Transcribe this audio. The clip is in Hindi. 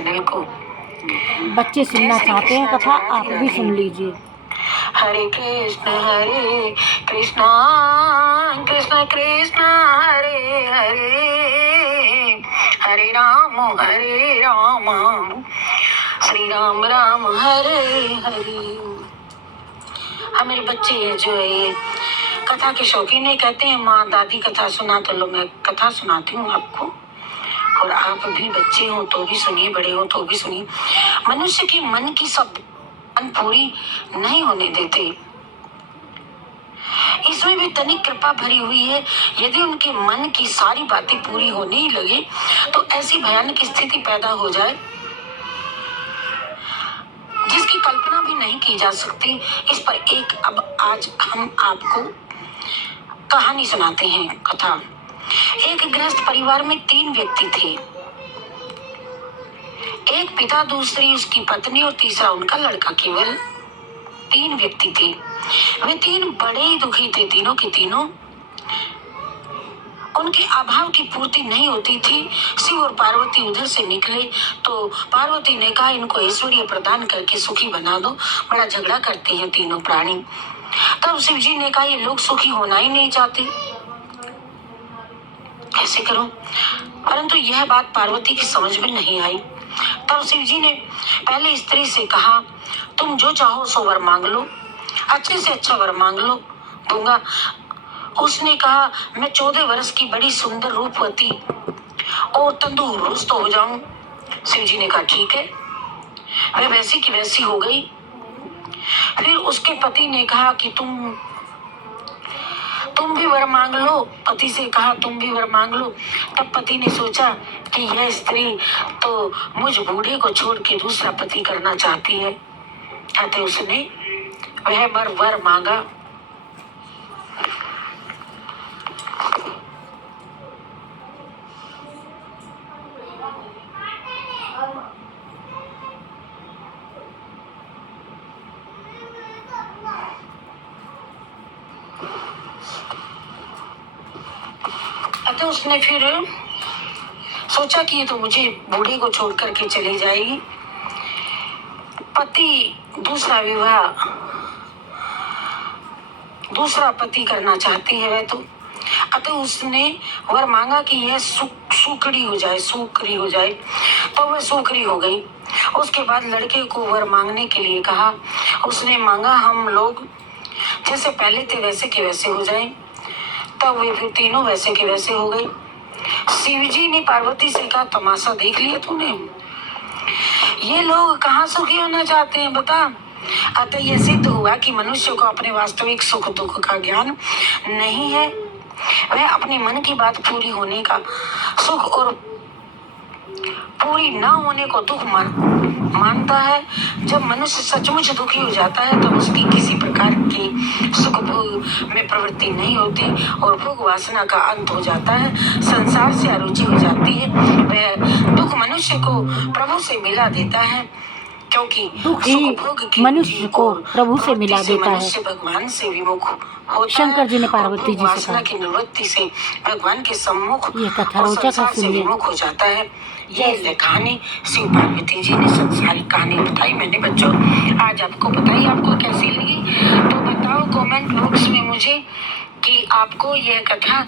चैनल को। बच्चे सुनना चाहते हैं कथा, आप भी सुन लीजिए। हरे कृष्ण कृष्ण कृष्ण हरे हरे, हरे राम श्री राम राम हरे हरे। हाँ, मेरे बच्चे जो है कथा के शौकीन है, कहते हैं माँ दादी कथा सुना, तो लो मैं कथा सुनाती हूँ आपको, और आप भी बच्चे हो तो भी सुनिए, बड़े हो तो भी सुनिए। मनुष्य के मन की सब पूरी नहीं होने देते, इसमें भी तनिक कृपा भरी हुई है। यदि उनके मन की सारी बातें पूरी होने ही लगे तो ऐसी भयानक स्थिति पैदा हो जाए जिसकी कल्पना भी नहीं की जा सकती। इस पर एक अब आज हम आपको कहानी सुनाते हैं, कथा। एक गृहस्थ परिवार में 3 व्यक्ति थे। एक पिता, दूसरी उसकी पत्नी और तीसरा उनका लड़का। केवल 3 व्यक्ति थे। वे 3 बड़े ही दुखी थे, तीनों के तीनों। उनके अभाव की पूर्ति नहीं होती थी। शिव और पार्वती उधर से निकले तो पार्वती ने कहा, इनको ऐश्वर्य प्रदान करके सुखी बना दो, बड़ा झगड़ा करते हैं तीनों प्राणी। तब शिव जी ने कहा, ये लोग सुखी होना ही नहीं चाहते, कैसे करूं? परंतु यह बात पार्वती की समझ में नहीं आई। तब शिव जी ने पहले स्त्री से कहा, तुम जो चाहो सो वर मांग लो, अच्छे से अच्छा वर मांग लो, दूंगा। उसने कहा, मैं 14 वर्ष की बड़ी सुंदर रूपवती और तंदुरुस्त हो जाऊं। शिव जी ने कहा, ठीक है। वह वैसी की वैसी हो गई। फिर उसके पति ने कहा कि तुम भी वर मांग लो। पति से कहा, तुम भी वर मांग लो। तब पति ने सोचा कि यह स्त्री तो मुझ बूढ़े को छोड़ के दूसरा पति करना चाहती है, अतः उसने वह वर मांगा। अतः उसने फिर सोचा कि ये तो मुझे बूढ़े को छोड़ करके चली जाएगी। पति दूसरा पति करना चाहती है वह तो। अतः उसने वर मांगा कि यह सूखड़ी हो जाए, तो वह सूखड़ी हो गई। उसके बाद लड़के को वर मांगने के लिए कहा। उसने मांगा, हम लोग जैसे पहले थे वैसे के वैसे हो जाए। तब वे फिर तीनों वैसे के वैसे हो गए। शिव जी ने पार्वती से कहा, तमाशा देख लिया तूने, ये लोग कहाँ सुखी होना चाहते हैं बता। अतः यह सिद्ध हुआ कि मनुष्य को अपने वास्तविक सुख दुख का ज्ञान नहीं है। वह अपने मन की बात पूरी होने का सुख और पूरी न होने को दुख मानता है। जब मनुष्य सचमुच दुखी हो जाता है तब उसकी किसी प्रकार की सुख भोग में प्रवृत्ति नहीं होती और भोग वासना का अंत हो जाता है, संसार से अरुचि हो जाती है। वह दुख मनुष्य को प्रभु से मिला देता है, क्योंकि दुख ही मनुष्य को प्रभु से मिला देता है। भगवान से विमुख होता शंकर जी ने पार्वती जी से वासना की निवृत्ति से भगवान के सम्मुख ये कथा रोचक है, सुनिए। विमुख हो जाता है। ये कहानी शिव पार्वती जी ने संसारिक कहानी बताई मैंने बच्चों। आज आपको बताई, आपको कैसी लगी तो बताओ कमेंट बॉक्स में मुझे कि आपको यह कथा